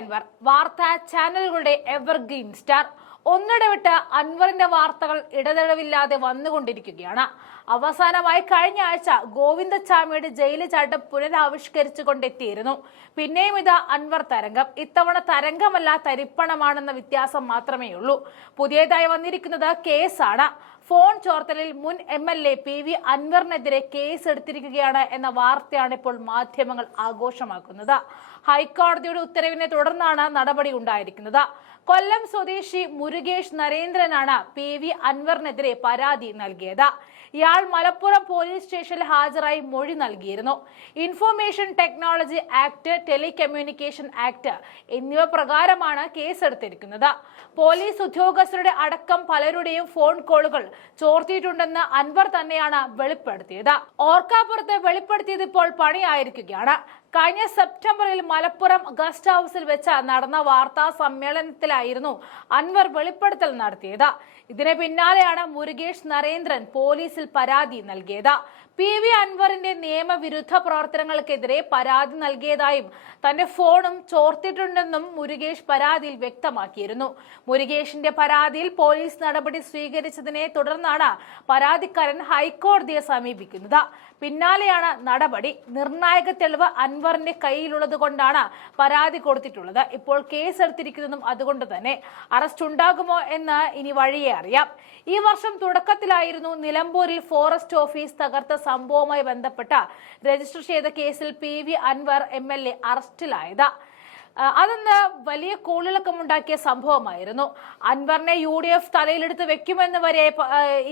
അൻവർ വാർത്താ ചാനലുകളുടെ evergreen star. ഒന്നിടവിട്ട് അൻവറിന്റെ വാർത്തകൾ ഇടതടവില്ലാതെ വന്നുകൊണ്ടിരിക്കുകയാണ്. അവസാനമായി കഴിഞ്ഞ ആഴ്ച ഗോവിന്ദച്ചാമിയുടെ ജയില് ചാട്ടം പുനരാവിഷ്കരിച്ചുകൊണ്ടെത്തിയിരുന്നു. പിന്നെയും ഇത് അൻവർ തരംഗം. ഇത്തവണ തരംഗമല്ല, തരിപ്പണമാണെന്ന വ്യത്യാസം മാത്രമേ ഉള്ളൂ. പുതിയതായി വന്നിരിക്കുന്നത് കേസാണ്. ഫോൺ ചോർത്തലിൽ മുൻ MLA PV അൻവറിനെതിരെ കേസ് എടുത്തിരിക്കുകയാണ് എന്ന വാർത്തയാണ് ഇപ്പോൾ മാധ്യമങ്ങൾ ആഘോഷമാക്കുന്നത്. ഹൈക്കോടതിയുടെ ഉത്തരവിനെ തുടർന്നാണ് നടപടി ഉണ്ടായിരിക്കുന്നത്. കൊല്ലം സ്വദേശി മുരുകേഷ് നരേന്ദ്രനാണ് PV അൻവറിനെതിരെ പരാതി നൽകിയത്. ഇയാൾ മലപ്പുറം പോലീസ് സ്റ്റേഷനിൽ ഹാജരായി മൊഴി നൽകിയിരുന്നു. Information technology act, telecommunication act എന്നിവ പ്രകാരമാണ് കേസെടുത്തിരിക്കുന്നത്. പോലീസ് ഉദ്യോഗസ്ഥരുടെ അടക്കം പലരുടെയും ഫോൺ കോളുകൾ ചോർത്തിയിട്ടുണ്ടെന്ന് അൻവർ തന്നെയാണ് വെളിപ്പെടുത്തിയത്. ഓർക്കാപ്പുറത്ത് വെളിപ്പെടുത്തിയത് ഇപ്പോൾ പണിയായിരിക്കുകയാണ്. കഴിഞ്ഞ സെപ്റ്റംബറിൽ മലപ്പുറം ഗസ്റ്റ് ഹൌസിൽ വെച്ച് നടന്ന വാർത്താ സമ്മേളനത്തിലായിരുന്നു അൻവർ വെളിപ്പെടുത്തൽ നടത്തിയത്. ഇതിന് പിന്നാലെയാണ് മുരുകേഷ് നരേന്ദ്രൻ പോലീസിൽ പരാതി നൽകിയത്. PV അൻവറിന്റെ നിയമവിരുദ്ധ പ്രവർത്തനങ്ങൾക്കെതിരെ പരാതി നൽകിയതായും തന്റെ ഫോണും ചോർത്തിയിട്ടുണ്ടെന്നും മുരുകേഷ് പരാതിയിൽ വ്യക്തമാക്കിയിരുന്നു. മുരുകേഷിന്റെ പരാതിയിൽ പോലീസ് നടപടി സ്വീകരിച്ചതിനെ തുടർന്നാണ് പരാതിക്കാരൻ ഹൈക്കോടതിയെ സമീപിക്കുന്നത്. പിന്നാലെയാണ് നടപടി. നിർണായക തെളിവ് അൻവറിന്റെ കയ്യിലുള്ളത് കൊണ്ടാണ് പരാതി കൊടുത്തിട്ടുള്ളത്. ഇപ്പോൾ കേസെടുത്തിരിക്കുന്നതും അതുകൊണ്ട് തന്നെ. അറസ്റ്റ് ഉണ്ടാകുമോ എന്ന് ഇനി വഴിയേ അറിയാം. ഈ വർഷം തുടക്കത്തിലായിരുന്നു നിലമ്പൂരിൽ ഫോറസ്റ്റ് ഓഫീസ് തകർത്ത സംഭവവുമായി ബന്ധപ്പെട്ട രജിസ്റ്റർ ചെയ്ത കേസിൽ PV അൻവർ MLA അറസ്റ്റിലായത്. അതൊന്ന് വലിയ കോളിളക്കമുണ്ടാക്കിയ സംഭവമായിരുന്നു. അൻവറിനെ UDF തലയിലെടുത്ത് വെക്കുമെന്ന് വരെ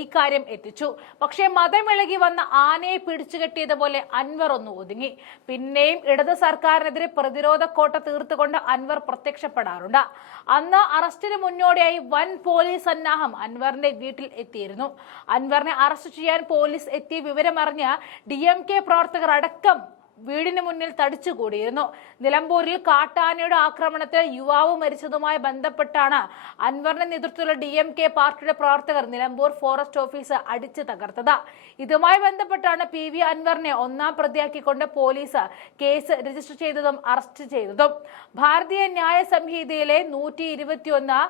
ഈ കാര്യം എത്തിച്ചു. പക്ഷേ മതമിളകി വന്ന ആനയെ പിടിച്ചുകെട്ടിയതുപോലെ അൻവർ ഒന്ന് ഒതുങ്ങി. പിന്നെയും ഇടത് സർക്കാരിനെതിരെ പ്രതിരോധ കോട്ട തീർത്തുകൊണ്ട് അൻവർ പ്രത്യക്ഷപ്പെടാറുണ്ട്. അന്ന് അറസ്റ്റിന് മുന്നോടിയായി വൻ പോലീസ് സന്നാഹം അൻവറിന്റെ വീട്ടിൽ എത്തിയിരുന്നു. അൻവറിനെ അറസ്റ്റ് ചെയ്യാൻ പോലീസ് എത്തിയ വിവരമറിഞ്ഞ DMK പ്രവർത്തകർ അടക്കം വീടിന് മുന്നിൽ തടിച്ചുകൂടിയിരുന്നു. നിലമ്പൂരിൽ കാട്ടാനയുടെ ആക്രമണത്തിൽ യുവാവ് മരിച്ചതുമായി ബന്ധപ്പെട്ടാണ് അൻവറിന്റെ നേതൃത്വത്തിലുള്ള DMK പാർട്ടിയുടെ പ്രവർത്തകർ നിലമ്പൂർ ഫോറസ്റ്റ് ഓഫീസ് അടിച്ചു തകർത്തത്. ഇതുമായി ബന്ധപ്പെട്ടാണ് PV അൻവറിനെ ഒന്നാം പ്രതിയാക്കിക്കൊണ്ട് പോലീസ് കേസ് രജിസ്റ്റർ ചെയ്തതും അറസ്റ്റ് ചെയ്തതും. ഭാരതീയ ന്യായ സംഹിതയിലെ 121,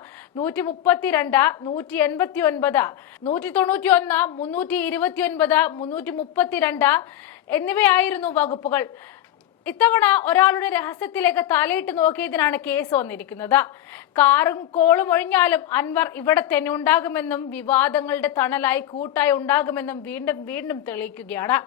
132, 189, 191, 329, 332 എന്നിവയായിരുന്നു വകുപ്പുകൾ. ഇത്തവണ ഒരാളുടെ രഹസ്യത്തിലേക്ക് തലയിട്ട് നോക്കിയതിനാണ് കേസ് വന്നിരിക്കുന്നത്. കാറും കോളും ഒഴിഞ്ഞാലും അൻവർ ഇവിടെ തന്നെ ഉണ്ടാകുമെന്നും വിവാദങ്ങളുടെ തണലായി കൂട്ടായി ഉണ്ടാകുമെന്നും വീണ്ടും വീണ്ടും തെളിയിക്കുകയാണ്.